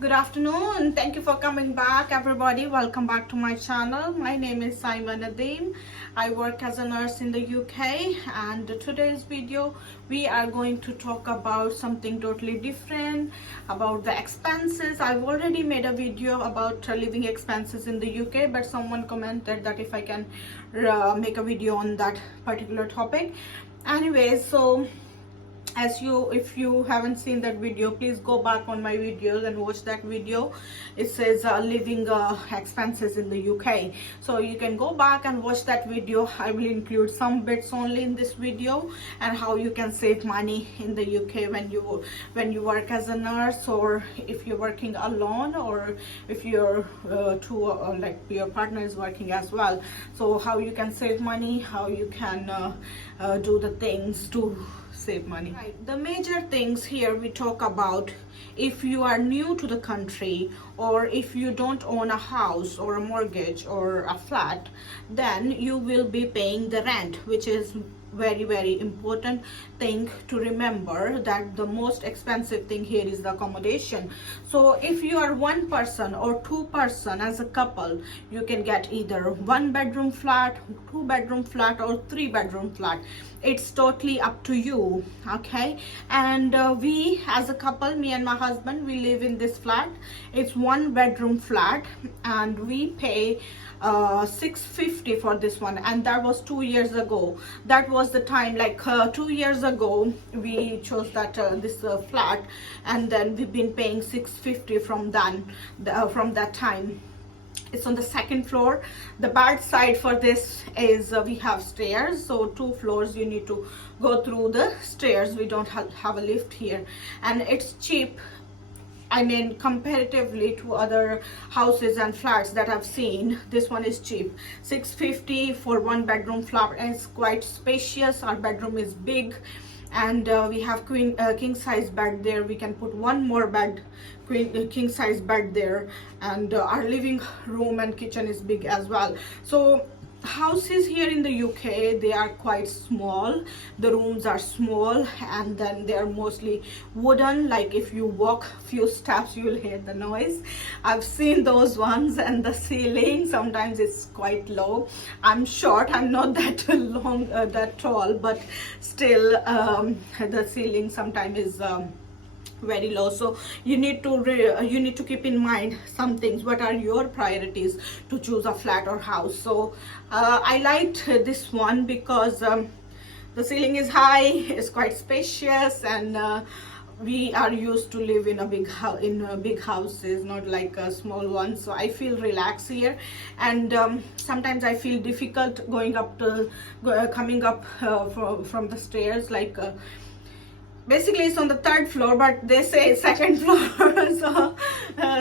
Good afternoon and thank you for coming back, everybody. Welcome back to my channel. My name is Saima. I work as a nurse in the UK, and today's video we are going to talk about something totally different, about the expenses. I've already made a video about living expenses in the UK, but someone commented that if I can make a video on that particular topic. Anyways, so if you haven't seen that video, please go back on my videos and watch that video. It says living expenses in the UK, so you can go back and watch that video. I will include some bits only in this video, and how you can save money in the UK when you work as a nurse, or if you're working alone, or if you're like your partner is working as well. So how you can save money, how you can do the things to save money. Right. The major things here we talk about: if you are new to the country, or if you don't own a house or a mortgage or a flat, then you will be paying the rent, which is very important thing to remember, that the most expensive thing here is the accommodation. So if you are one person or two person as a couple, you can get either 1-bedroom flat, 2-bedroom flat, or 3-bedroom flat. It's totally up to you. Okay, and we as a couple, me and my husband, we live in this flat. It's 1-bedroom flat, and we pay 650 for this one, and that was 2 years ago. That was the time, like 2 years ago we chose that this flat, and then we've been paying 650 from that time. It's on the second floor. The bad side for this is we have stairs, so 2 floors you need to go through the stairs. We don't have a lift here, and it's cheap. I mean, comparatively to other houses and flats that I've seen, this one is cheap. 650 for 1-bedroom flat, and it's quite spacious. Our bedroom is big, and we have king size bed there. We can put one more bed, king size bed there, and our living room and kitchen is big as well. So houses here in the UK, they are quite small. The rooms are small, and then they are mostly wooden. Like if you walk few steps, you will hear the noise. I've seen those ones, and the ceiling sometimes is quite low. I'm short, I'm not that long, that tall, but still the ceiling sometimes is very low. So you need to keep in mind some things. What are your priorities to choose a flat or house? So I liked this one because the ceiling is high, it's quite spacious, and we are used to live in a big houses, not like a small one. So I feel relaxed here, and sometimes I feel difficult coming up from the stairs, like basically it's on the 3rd floor, but they say 2nd floor.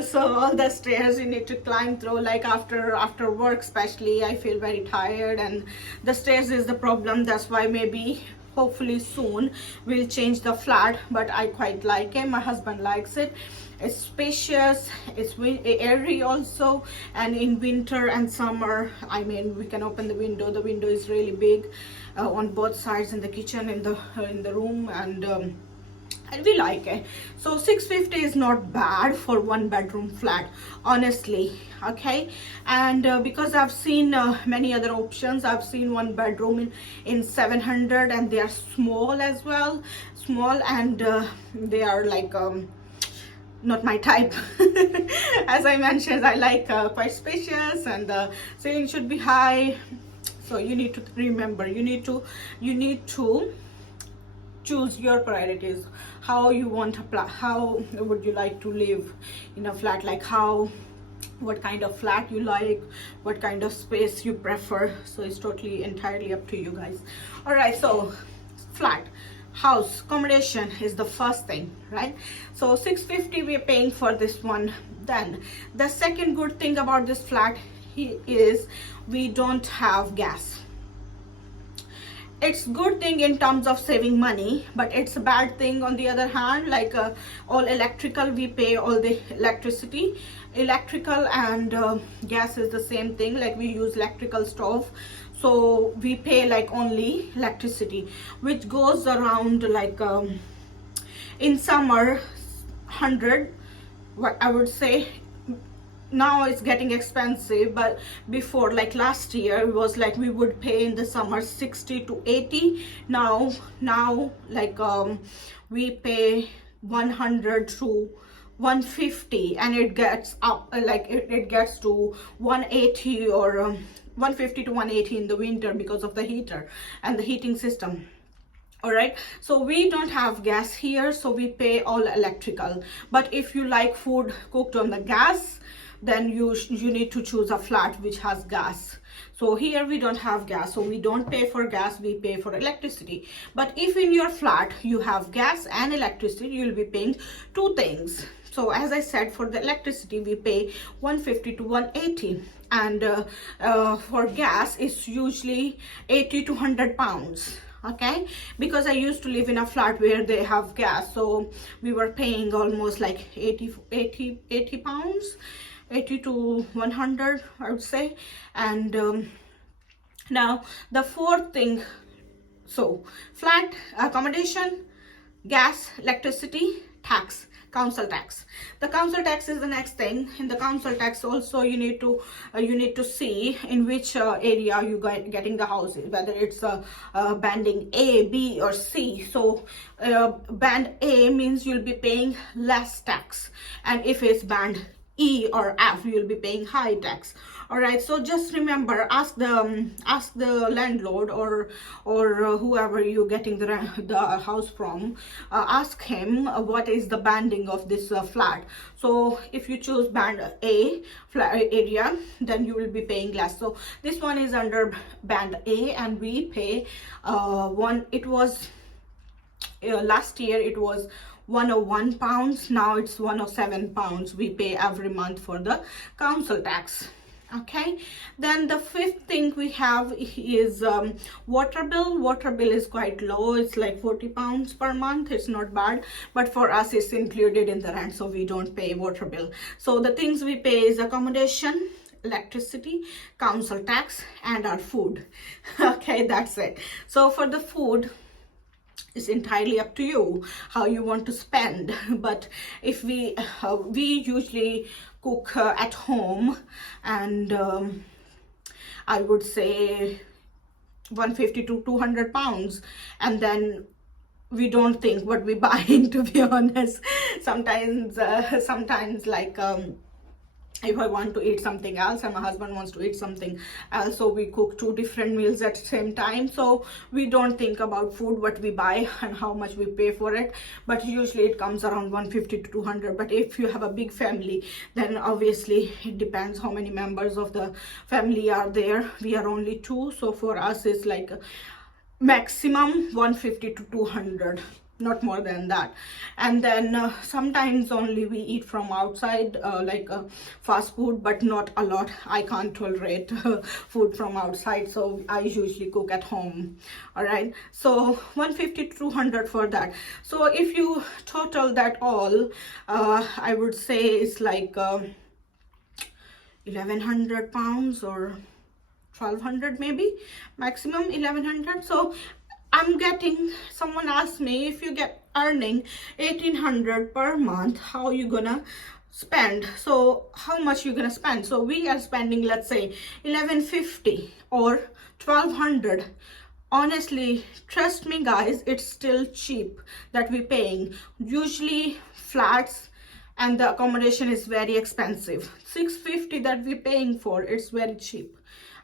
So all the stairs you need to climb through. Like after work especially, I feel very tired, and the stairs is the problem. That's why maybe hopefully soon we'll change the flat, but I quite like it. My husband likes it. It's spacious, it's airy also, and in winter and summer, I mean, we can open the window. The window is really big on both sides, in the kitchen, in the room, and we like it. So 650 is not bad for 1-bedroom flat, honestly. Okay, and because I've seen many other options, I've seen 1-bedroom in 700, and they are small as well, and they are like not my type. As I mentioned, I like quite spacious, and the ceiling should be high. So you need to remember, you need to choose your priorities. How you want how would you like to live in a flat? Like what kind of flat you like, what kind of space you prefer. So it's totally entirely up to you guys. All right, so flat, house, accommodation is the first thing, right? So 650 we're paying for this one. Then the second good thing about this flat is we don't have gas. It's good thing in terms of saving money, but it's a bad thing on the other hand. Like all electrical, we pay all the electricity. Electrical and gas is the same thing. Like we use electrical stove, so we pay like only electricity, which goes around like in summer 100, what I would say, now it's getting expensive, but before, like last year, it was like we would pay in the summer 60 to 80. Now like we pay 100 to 150, and it gets up like it gets to 180 or 150 to 180 in the winter because of the heater and the heating system. All right, so we don't have gas here, so we pay all electrical. But if you like food cooked on the gas, then you need to choose a flat which has gas. So here we don't have gas, so we don't pay for gas, we pay for electricity. But if in your flat you have gas and electricity, you'll be paying two things. So as I said, for the electricity we pay 150 to 180, and for gas it's usually 80 to 100 pounds. Okay, because I used to live in a flat where they have gas, so we were paying almost like 80 pounds, 80 to 100, I would say. And now the fourth thing, so flat, accommodation, gas, electricity, tax, council tax. The council tax is the next thing. In the council tax also you need to see in which area you getting the house, whether it's banding A, B or C. So band A means you'll be paying less tax, and if it's band E or F, you'll be paying high tax. All right, so just remember, ask the landlord or whoever you're getting the house from, ask him what is the banding of this flat. So if you choose band A flat area, then you will be paying less. So this one is under band A, and we pay last year it was 101 pounds, now it's 107 pounds we pay every month for the council tax. Okay, then the fifth thing we have is water bill. Water bill is quite low, it's like 40 pounds per month. It's not bad, but for us it's included in the rent, so we don't pay water bill. So the things we pay is accommodation, electricity, council tax, and our food. Okay, that's it. So for the food, it's entirely up to you how you want to spend. But if we usually cook at home, and I would say 150 to 200 pounds, and then we don't think what we buying, to be honest. Sometimes like if I want to eat something else and my husband wants to eat something else, so we cook two different meals at the same time. So we don't think about food, what we buy and how much we pay for it. But usually it comes around 150 to 200. But if you have a big family, then obviously it depends how many members of the family are there. We are only two, so for us it's like maximum 150 to 200, not more than that. And then sometimes only we eat from outside, like fast food, but not a lot. I can't tolerate food from outside, so I usually cook at home. All right, so 150 to 200 for that. So if you total that all, I would say it's like 1100 pounds or 1200, maybe maximum 1100. So I'm getting, someone asked me, if you get earning 1800 per month, how you gonna spend? So how much you gonna spend? So we are spending, let's say 1150 or 1200. Honestly, trust me guys, it's still cheap that we're paying. Usually flats and the accommodation is very expensive. 650 that we're paying for, it's very cheap,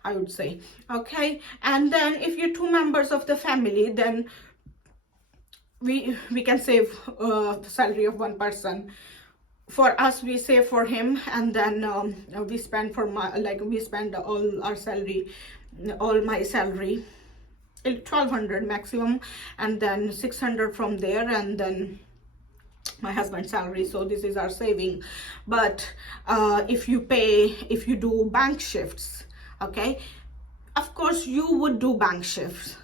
I would say. Okay, and then if you're two members of the family, then we can save the salary of one person. For us, we save for him, and then we spend for we spend all our salary, all my salary, 1200 maximum, and then 600 from there, and then my husband's salary. So this is our saving. But if you do bank shifts, okay, of course you would do bank shifts.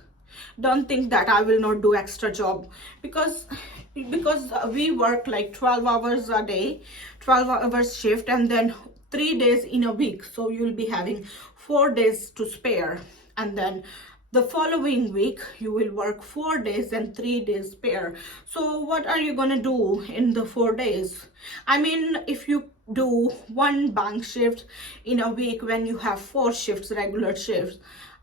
Don't think that I will not do extra job, because we work like 12 hours a day, 12 hours shift, and then 3 days in a week, so you'll be having 4 days to spare. And then the following week you will work 4 days and 3 days pair. So what are you gonna do in the 4 days? I mean, if you do one bank shift in a week when you have 4 shifts, regular shifts,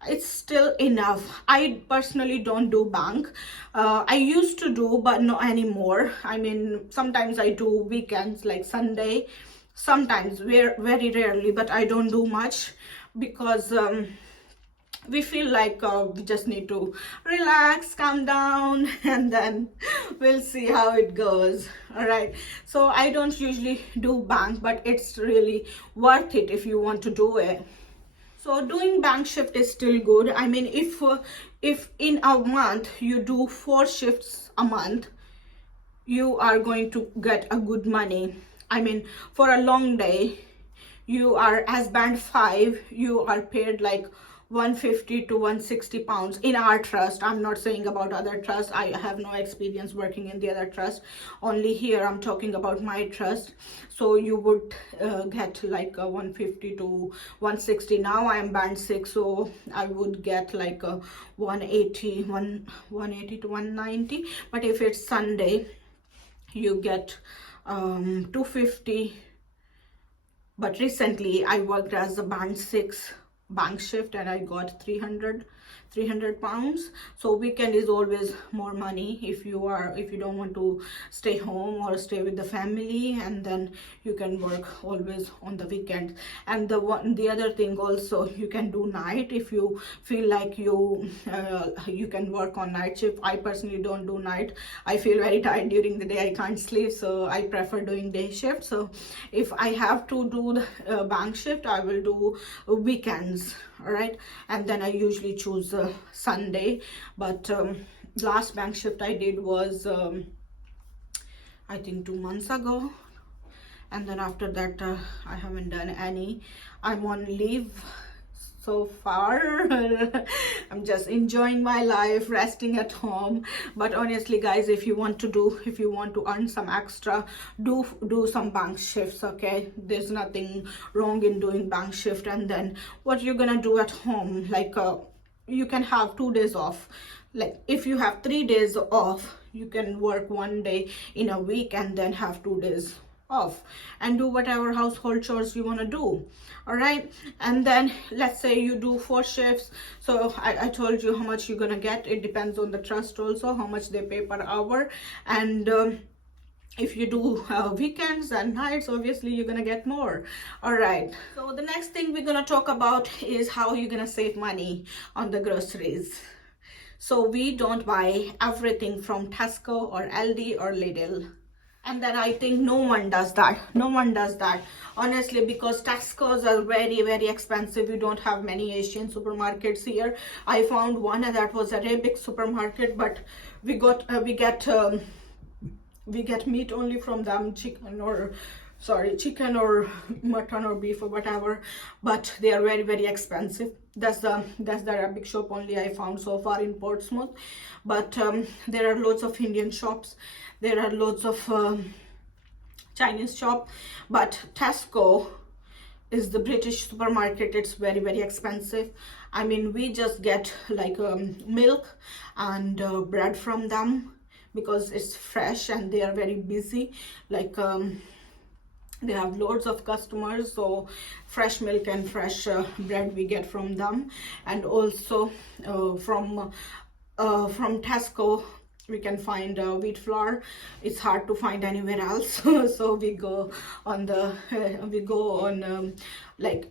it's still enough. I personally don't do bank. I used to do, but not anymore. I mean, sometimes I do weekends like Sunday, sometimes very rarely, but I don't do much because we feel like we just need to relax, calm down, and then we'll see how it goes. All right, so I don't usually do bank, but it's really worth it if you want to do it. So doing bank shift is still good. I mean, if in a month you do 4 shifts a month, you are going to get a good money. I mean, for a long day, you are as band 5, you are paid like 150 to 160 pounds in our trust. I'm not saying about other trusts. I have no experience working in the other trust. Only here I'm talking about my trust. So you would get like 150 to 160. Now I am band 6, so I would get like 180 to 190. But if it's Sunday, you get 250. But recently I worked as a band 6 bank shift and I got 300 pounds. So weekend is always more money if you don't want to stay home or stay with the family, and then you can work always on the weekend. And the other thing also, you can do night if you feel like you can work on night shift. I personally don't do night. I feel very tired during the day. I can't sleep, so I prefer doing day shift. So if I have to do the bank shift, I will do weekends. All right, and then I usually choose Sunday. But last bank shift I did was I think 2 months ago, and then after that I haven't done any. I'm on leave so far. I'm just enjoying my life, resting at home. But honestly guys, if you want to earn some extra, do some bank shifts. Okay, there's nothing wrong in doing bank shift. And then what you're gonna do at home, like you can have 2 days off. Like if you have 3 days off, you can work 1 day in a week and then have 2 days off and do whatever household chores you want to do. All right, and then let's say you do 4 shifts. So I told you how much you're gonna get. It depends on the trust also, how much they pay per hour. And if you do weekends and nights, obviously you're gonna get more. All right, so the next thing we're gonna talk about is how you're gonna save money on the groceries. So we don't buy everything from Tesco or Aldi or Lidl. And then I think no one does that. Honestly, because Tesco's are very expensive. We don't have many Asian supermarkets here. I found one that was Arabic supermarket, but we get meat only from them, chicken or mutton or beef or whatever, but they are very expensive. That's the Arabic shop only I found so far in Portsmouth. But there are loads of Indian shops, there are loads of Chinese shop, but Tesco is the British supermarket. It's very expensive. I mean, we just get like milk and bread from them because it's fresh and they are very busy. Like they have loads of customers, so fresh milk and fresh bread we get from them. And also from Tesco we can find wheat flour. It's hard to find anywhere else. So we go on like,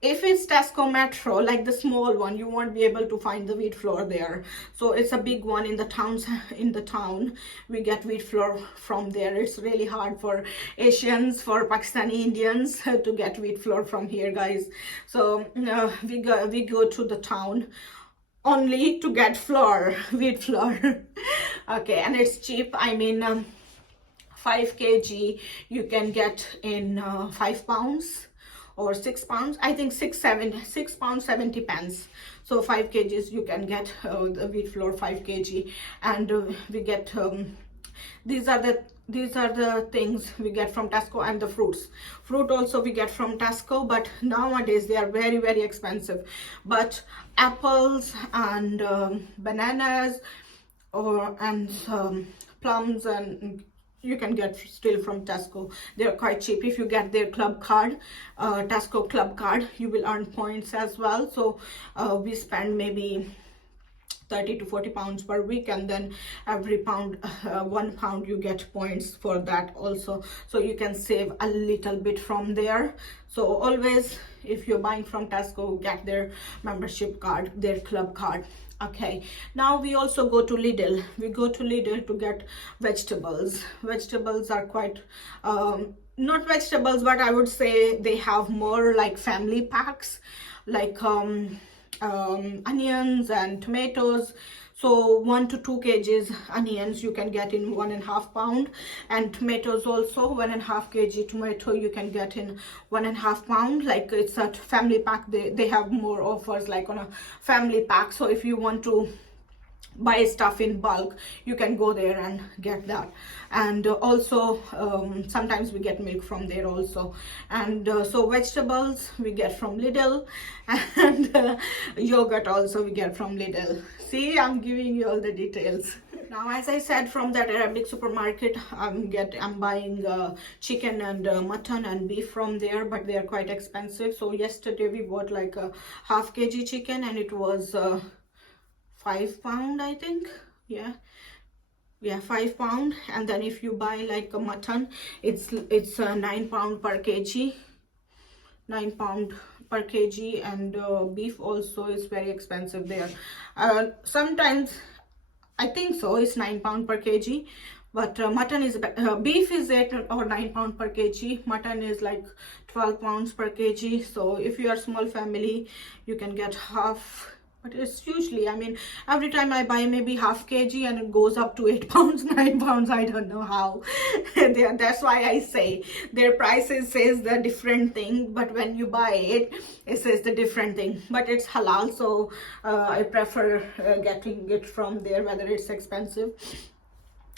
if it's Tesco Metro, like the small one, you won't be able to find the wheat flour there. So it's a big one in the town. We get wheat flour from there. It's really hard for Asians, for Pakistani Indians to get wheat flour from here, guys. So we go to the town only to get wheat flour. Okay, and it's cheap. I mean, 5 kg you can get in 5 pounds or 6 pounds. I think 6 pounds 70 pence. So 5 kgs you can get the wheat flour, 5 kg, and we get these are the things we get from Tesco. And the fruit also we get from Tesco, but nowadays they are very, very expensive. But apples and bananas and plums, and you can get still from Tesco. They are quite cheap. If you get their club card, Tesco club card, you will earn points as well. So we spend maybe 30 to 40 pounds per week, and then every pound, 1 pound, you get points for that also. So you can save a little bit from there. So always, if you're buying from Tesco, get their membership card, their club card. Okay, now we also go to Lidl. We go to Lidl to get vegetables. Vegetables are quite not vegetables, but I would say they have more like family packs, like onions and tomatoes. So 1 to 2 kgs onions you can get in 1.5 pound, and tomatoes also 1.5 kg tomato you can get in 1.5 pound. Like, it's a family pack. They have more offers like on a family pack. So if you want to buy stuff in bulk, you can go there and get that. And also sometimes we get milk from there also. And so vegetables we get from Lidl, and yogurt also we get from Lidl. See, I'm giving you all the details. Now, as I said, from that Arabic supermarket, I'm buying chicken and mutton and beef from there, but they are quite expensive. So yesterday we bought like a half kg chicken, and it was 5 pound, I think. Yeah, 5 pound. And then if you buy like a mutton, it's 9 pound per kg, 9 pound per kg. And beef also is very expensive there. Sometimes I think so it's 9 pound per kg, but mutton is beef is 8 or 9 pound per kg. Mutton is like 12 pounds per kg. So if you are small family, you can get half. But it's usually, I mean, every time I buy maybe half kg, and it goes up to 8 pounds, 9 pounds. I don't know how. That's why I say their prices says the different thing, but when you buy it, it says the different thing. But it's halal, so I prefer getting it from there, whether it's expensive.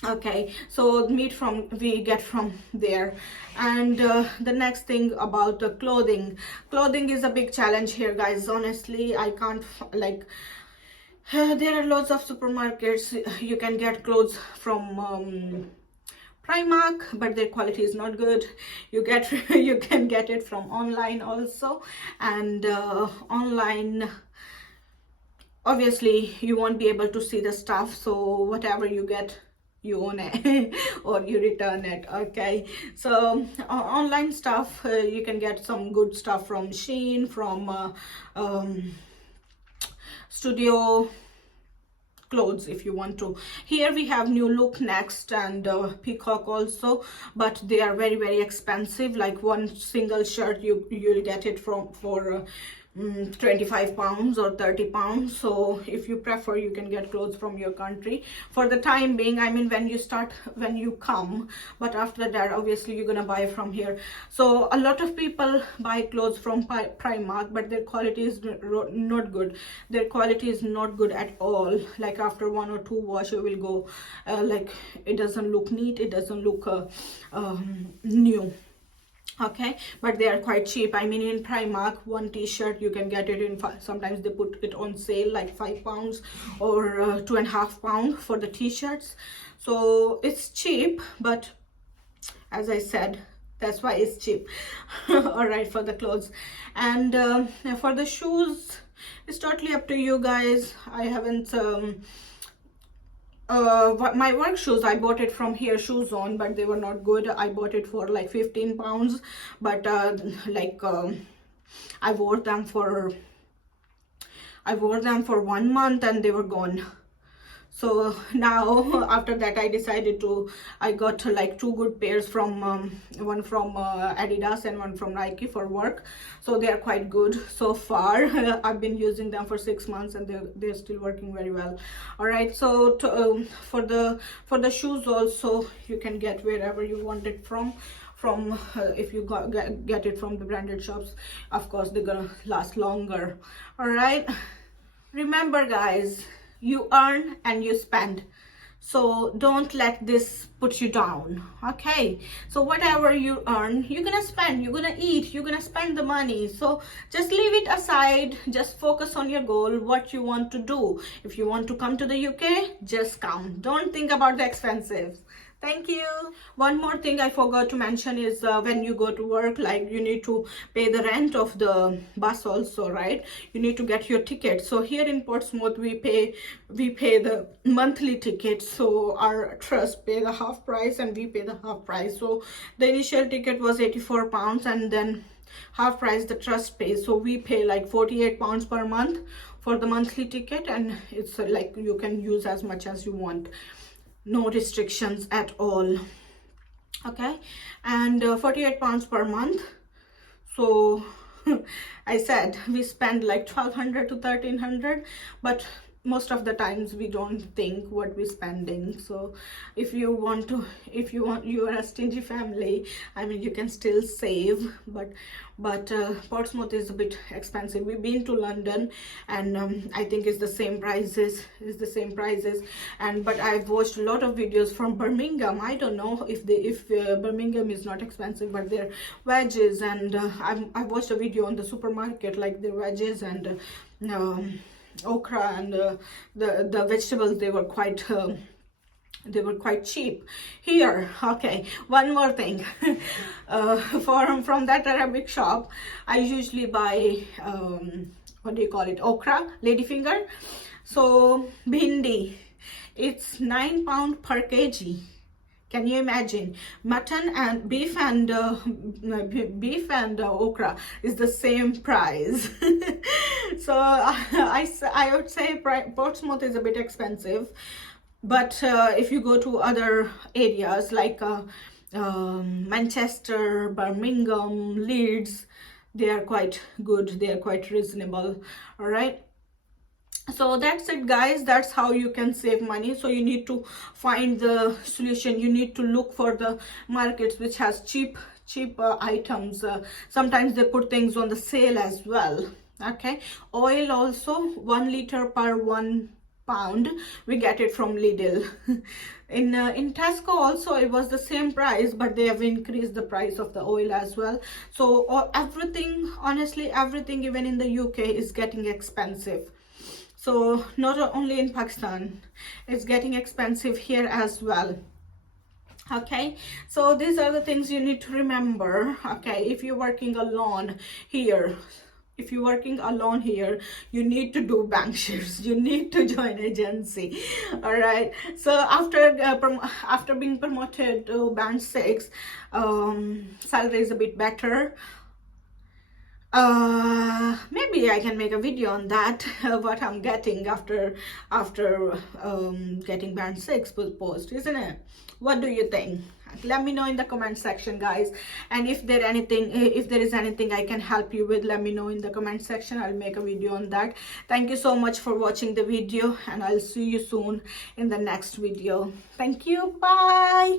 Okay, so meat we get from there. And the next thing about the clothing is a big challenge here, guys. Honestly, I can't, like, there are lots of supermarkets. You can get clothes from Primark, but their quality is not good. You can get it from online also. And online, obviously you won't be able to see the stuff, so whatever you get, you own it or you return it. Okay, so online stuff, you can get some good stuff from Shein, from Studio clothes if you want to. Here we have New Look Next and Peacock also, but they are very, very expensive. Like one single shirt you'll get it for 25 pounds or 30 pounds. So if you prefer, you can get clothes from your country for the time being. I mean, when you come, but after that, obviously you're gonna buy from here. So a lot of people buy clothes from Primark, but their quality is not good. Their quality is not good at all. Like after 1 or 2 wash, you will go like it doesn't look neat, it doesn't look new. Okay, but they are quite cheap. I mean, in Primark, one t-shirt you can get it in sometimes they put it on sale like 5 pounds or 2.5 pounds for the t-shirts. So it's cheap, but as I said, that's why it's cheap. All right, for the clothes. And for the shoes, it's totally up to you guys. I haven't my work shoes, I bought it from here, Shoe Zone, but they were not good. I bought it for like 15 pounds, but I wore them for 1 month and they were gone. So now after that I got like 2 good pairs from one from Adidas and one from Nike for work. So they are quite good so far. I've been using them for 6 months and they're still working very well. All right, so for the shoes also, you can get wherever you want it from if you get it from the branded shops. Of course, they're gonna last longer. All right, remember guys, you earn and you spend. So don't let this put you down. Okay, so whatever you earn, you're gonna spend, you're gonna eat, you're gonna spend the money. So just leave it aside, just focus on your goal, what you want to do. If you want to come to the UK, just come. Don't think about the expenses. Thank you. One more thing I forgot to mention is when you go to work, like you need to pay the rent of the bus also, right? You need to get your ticket. So here in Portsmouth, we pay the monthly ticket. So our trust pay the half price and we pay the half price. So the initial ticket was £84 and then half price the trust pays. So we pay like £48 per month for the monthly ticket, and it's like you can use as much as you want. No restrictions at all. Okay, and £48 per month. So I said we spend like 1200 to 1300, but most of the times we don't think what we're spending. So if you are a stingy family, I mean, you can still save, but Portsmouth is a bit expensive. We've been to London, and I think it's the same prices, and but I've watched a lot of videos from Birmingham. I don't know if Birmingham is not expensive, but their wedges, and I watched a video on the supermarket, like their wedges and okra and the vegetables, they were quite cheap here. Okay, one more thing. From that Arabic shop, I usually buy what do you call it, okra, ladyfinger. So bhindi, it's £9 per kg. Can you imagine? Mutton and beef and okra is the same price. So I would say Portsmouth is a bit expensive, but if you go to other areas like Manchester, Birmingham, Leeds, they are quite good, they are quite reasonable. All right, so that's it, guys. That's how you can save money. So you need to find the solution. You need to look for the markets which has cheap items. Sometimes they put things on the sale as well. Okay, oil also, 1 liter per £1, we get it from Lidl. In Tesco also it was the same price, but they have increased the price of the oil as well. So everything, honestly everything, even in the UK, is getting expensive. So not only in Pakistan, it's getting expensive here as well. Okay, so these are the things you need to remember. Okay, if you're working alone here, you need to do bank shifts, you need to join agency. All right, so after being promoted to band 6, salary is a bit better. Maybe I can make a video on that, what I'm getting after getting band 6 post, isn't it? What do you think? Let me know in the comment section, guys. And if there is anything I can help you with, let me know in the comment section. I'll make a video on that. Thank you so much for watching the video, and I'll see you soon in the next video. Thank you. Bye.